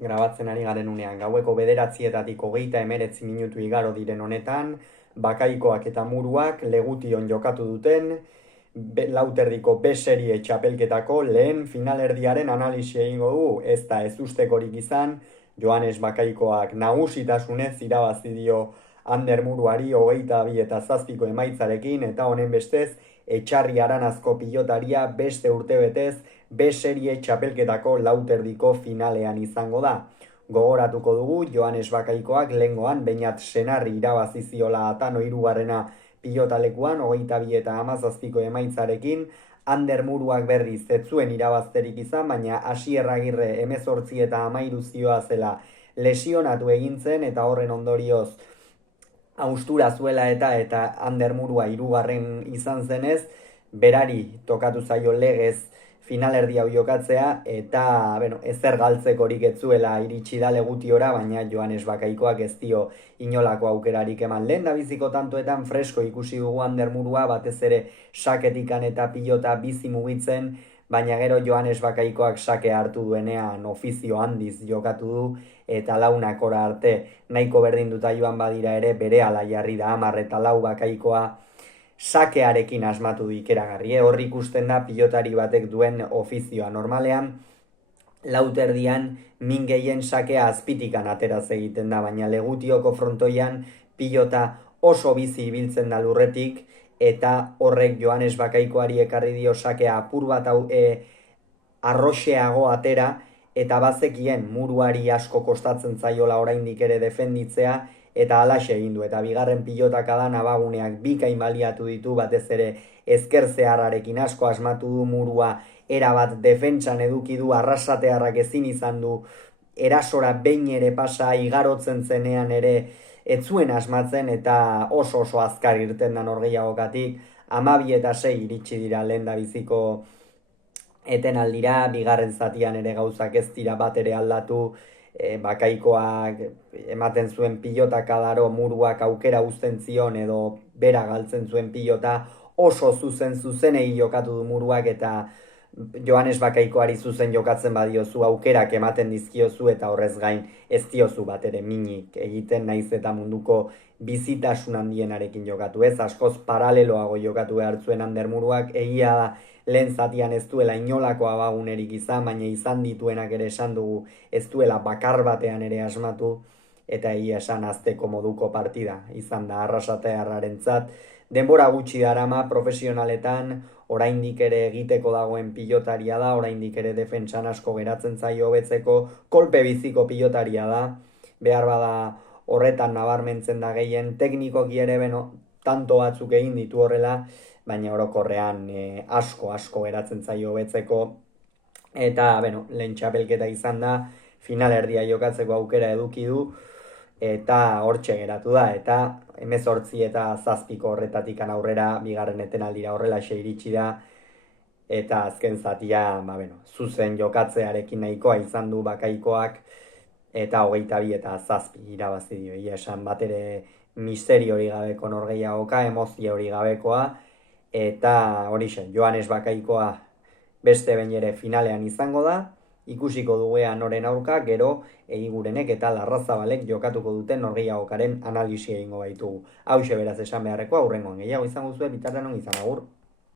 grabatzen ari garen unean, gaueko 9:00-etatik 39 minutu igaro diren honetan, Bakaikoak eta Muruak Legution jokatu duten, lauterdiko B-serie txapelketako lehen finalerdiaren analisi egingo dugu, ez da ez ustekorik izan, Joanes Bakaikoak nagusitasunez irabazi dio Ander Muruari 22-7 emaitzarekin, eta honen bestez, Etxarri Aranazko pilotaria beste urtebetez B-serie txapelketako lauterdiko finalean izango da. Gogoratuko dugu, Joanes Bakaikoak lehengoan Beñat Senarri irabazi ziola Atano hirugarrena pilotalekuan 22-17 emaitzarekin, Ander Muruak berriz ez zuen irabazterik izan, baina Asier Agirre 18-13 zioa zela lesionatu egin zen, eta horren ondorioz haustura zuela eta Ander Murua 3. izan zenez, berari tokatu zaio legez finalerdi hau jokatzea, eta ezer galtzekorik ez zuela iritsi da Legutiora, baina Joanes Bakaikoak ez dio inolako aukerarik eman. Lehen da biziko tantoetan fresko ikusi dugu Ander Murua, batez ere saketikan eta pilota bizi mugitzen, baina gero Joanes Bakaikoak sake hartu duenean ofizio handiz jokatu du, eta launakora arte nahiko berdinduta joan badira ere, berehala jarri da 10-4 Bakaikoa sakearekin asmatu du ikeragarri. Hor ikusten da pilotari batek duen ofizioa. Normalean, lauterdian min gehien sakea azpitikan ateraz egiten da, baina Legutioko frontoian pilota oso bizi ibiltzen da lurretik, eta horrek Joanes Bakaikoari ekarri dio sakea apur bat arroxeago atera, eta bazekien Muruari asko kostatzen zaiola oraindik ere defenditzea, eta halaxe egin du, eta bigarren pilotak da Nabaguneak bikain baliatu ditu, batez ere ezker zeharrarekin asko asmatu du Murua, erabat defentsan eduki du, arrasatearrak ezin izan du, erasora behin ere pasa, igarotzen zenean ere ez zuen asmatzen, eta oso azkar irten da norgehiagokatik, 12-6 iritsi dira lehen da biziko etenaldira, bigarren zatian ere gauzak ez dira bat ere aldatu, Bakaikoak ematen zuen pilotaka daro, Muruak aukera uzten zion edo bera galtzen zuen pilota, oso zuzenei jokatu du Muruak, eta Joanes Bakaikoari zuzen jokatzen badiozu aukerak ematen dizkiozu, eta horrez gain ez diozu bat ere minik egiten, naiz eta munduko bizitasun handienarekin jokatu, ez askoz paraleloago jokatu behar zuen Ander Muruak. Egia da lehen zatian ez duela inolako abagunerik izan, baina izan dituenak ere esan dugu ez duela bakar batean ere asmatu, eta egia esan azteko moduko partida izan da arrasatearrarentzat. Denbora gutxi darama profesionaletan, oraindik ere egiteko dagoen pilotaria da, oraindik ere defentsan asko geratzen zaio hobetzeko, kolpe biziko pilotaria da, behar bada horretan nabarmentzen da gehien, teknikoki ere tanto batzuk egin ditu horrela, baina orokorrean asko geratzen zaio hobetzeko, eta lehen txapelketa izan da, finalerdia jokatzeko aukera eduki du, eta hortxe geratu da, eta 18-7 horretatik aurrera bigarren etenaldira horrelaxe iritsi da, eta azken zatia zuzen jokatzearekin nahikoa izan du Bakaikoak, eta 22-7 irabazi dio. Ia esan bat ere misterio hori gabeko norgehiagoka, emozio hori gabekoa, eta horixe, Joanes Bakaikoa beste behin ere finalean izango da, ikusiko duguean noren aurka, gero Egigurenek eta Larrazabalek jokatuko duten norgehiagokaren analisi egingo baitugu. Hauxe beraz esan beharrekoa, hurrengoan gehiago izango zuen, bitartean on izan, agur.